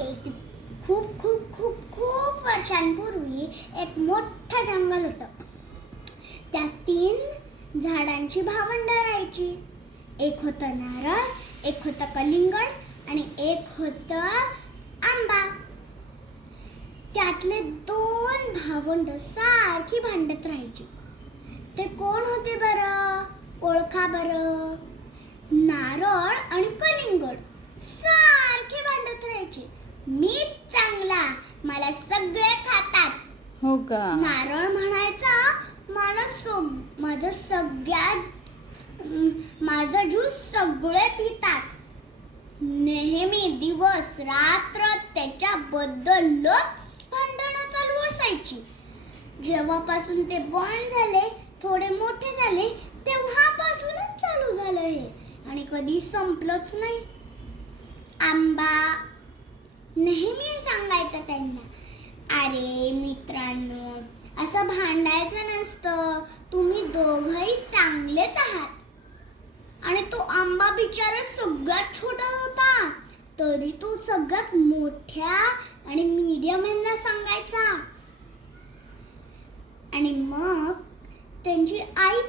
एक खूप खूप खूप खूप वर्षांपूर्वी एक मोठं जंगल होतं. त्या 3 झाडांची भावंडं राहायची. एक होतं नारळ, एक होतं कलिंगड आणि एक होतं आंबा. त्यातले 2 भावंड सारखी भांडत राहायची. ते कोण होते बरं? ओळखा बरं. नारळ आणि कलिंगड सारखे भांडत राहायचे. मीच चांगला, मला सगळे खातात. हो का? नारळ म्हणायचा, माझं ज्यूस सगळे पितात. नेहमी दिवस रात्र त्याच्याबद्दलच भांडणं चालू असायची. जेव्हापासून ते बॉर्न झाले, थोडे मोठे झाले, तेव्हापासूनच चालू झालं हे आणि कधी संपलंच नाही. आंबा नेहमी सांगायचा त्यांना, अरे मित्रांनो, असं भांडायचं नसतं. तुम्ही दोघंही चांगलेच आहात. आणि तो आंबा बिचारा सगळ्यात छोटा होता, तरी तो सगळ्यात मोठ्या आणि मीडियम यांना सांगायचा. आणि मग त्यांची आई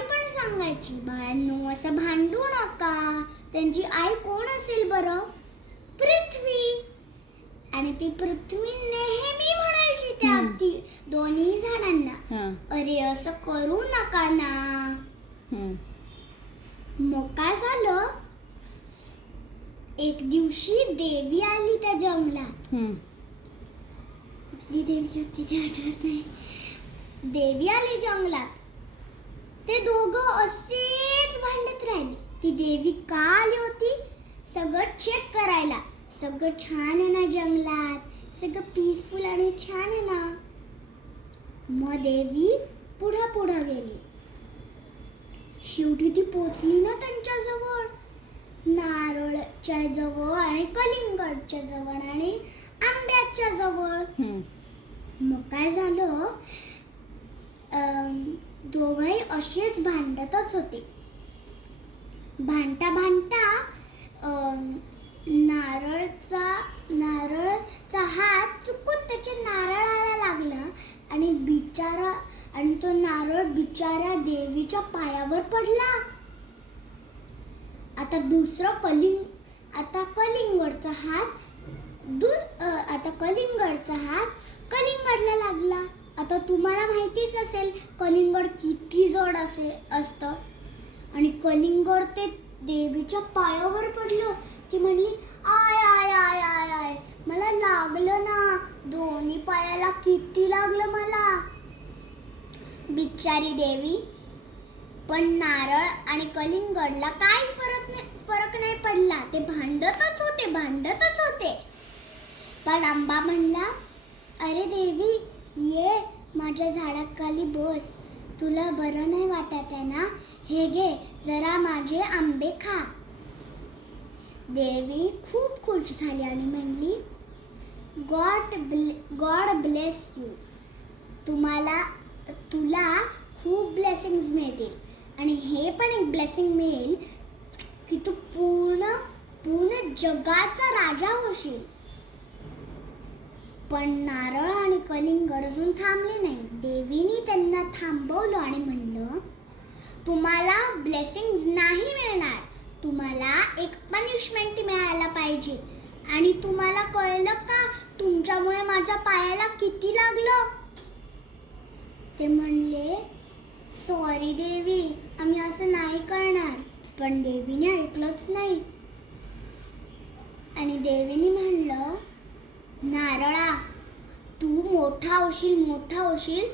पण सांगायची, बाळांनो असं भांडू नका. त्यांची आई कोण असेल बरं? पृथ्वी. आणि ती पृथ्वी नेहमी म्हणायची त्या दोन्ही झाडांना, अरे असं करू नका ना. मग काय झालं, एक दिवशी देवी आली त्या जंगलात. कुठली देवी होती ते आठवत नाही. देवी आली जंगलात. ते दोघं असेच भांडत राहिले. ती देवी का आली होती? सगळं चेक करायला. सगळं छान आहे ना जंगलात, सगळं पीसफुल आणि छान आहे ना. मग देवी पुढं गेली. शेवटी ती पोचली ना त्यांच्या जवळ, नारळच्या जवळ आणि कलिंगडच्या जवळ आणि आंब्याच्या जवळ. मग काय झालं, दोघंही असेच भांडतच होते. भांडता नारळचा हात चुकून त्याच्या नारळाला लागला आणि तो नारळ बिचाऱ्या देवीच्या पायावर पडला. आता कलिंगडचा हात कलिंगडला लागला. आता तुम्हाला माहितीच असेल कलिंगड किती जड असतं. आणि कलिंगड ते देवीच्या पायावर पडलं. ती म्हणली, I I I I I, मला लागलं ना, दोन्ही पायाला किती लागलं मला. बिचारी देवी. पण नारळ आणि कलिंगडला काय फरक नाही पडला. ते भांडतच होते. पण आंबा म्हणला, अरे देवी, ये माझ्या झाडाखाली बस. तुला बरं नाही वाटत आहे ना? हे घे, जरा माझे आंबे खा. देवी खूप खुश झाली आणि म्हणली, गॉड ब्लेस यू. तुला खूप ब्लेसिंग्स मिळतील. आणि हे पण एक ब्लेसिंग मिळेल की तू पूर्ण जगाचा राजा होशील. पण नारळ आणि कलिंगड अजून थांबले नाही. देवीने त्यांना थांबवलं आणि म्हणलं, तुम्हाला ब्लेसिंग्स नाही मिळणार. तुम्हाला एक पनिशमेंट मिळायला पाहिजे. आणि तुम्हाला कळलं का तुमच्यामुळे माझ्या पायाला किती लागलं? ते म्हणले, सॉरी देवी, आम्ही असं नाही करणार. पण देवीने ऐकलंच नाही. आणि देवीने म्हणलं, नारळा, तू मोठा होशील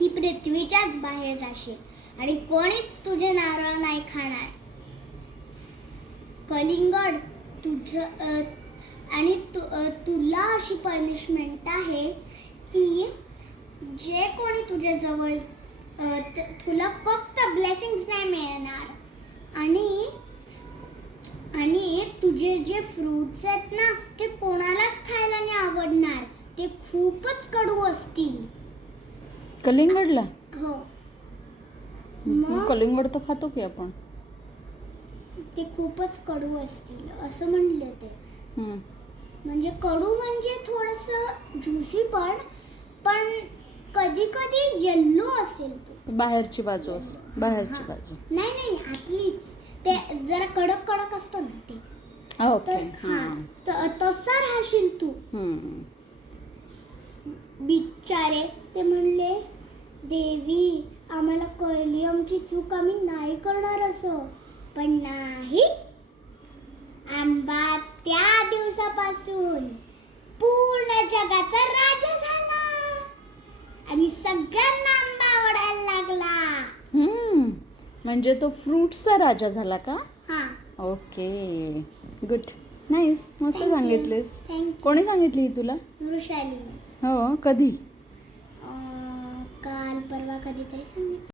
ही पृथ्वीच्याच बाहेर जाशील आणि कोणीच तुझे नारळ नाही खाणार. कलिंगड, तुला अशी पनिशमेंट आहे की जे कोणी तुझ्या जवळ, तुला फक्त ब्लेसिंग्स नाही मिळणार. आणि तुझे जे फ्रूट्स आहेत ना, ते कोणालाच खायला नाही आवडणार. ते खूपच कडू असतील. कलिंगडला? हो. मग कलिंगड तर खातो की आपण. ते खूपच कडू असतील असं म्हणले ते. हम्म. म्हणजे कडू म्हणजे थोडंसं ज्युसी पण कधी कधी येल्लो असेल तो. बाहेरची बाजू बाहेरची हा. बाजू. नाही आतलीच ते जरा कडक कडक असतं ना ते. ओके. तर हा तसा राहशील तू. हम्म. बिचारे ते म्हणले देवी आम्हाला कळली आमची चूक, आम्ही नाही करणार असं. पण नाही, आंबा त्या दिवसापासून पूर्ण जगाचा राजा झाला आणि सगळ्यांना आंबा आवडायला लागला. म्हणजे तो फ्रुट्सचा राजा झाला का? हा. ओके, गुड, नाईस, मस्त Thank you. सांगितलीस. थँक्यू. कोणी सांगितली ही तुला? वृषाली हो, कधी? काल परवा कधीतरी सांगितलं.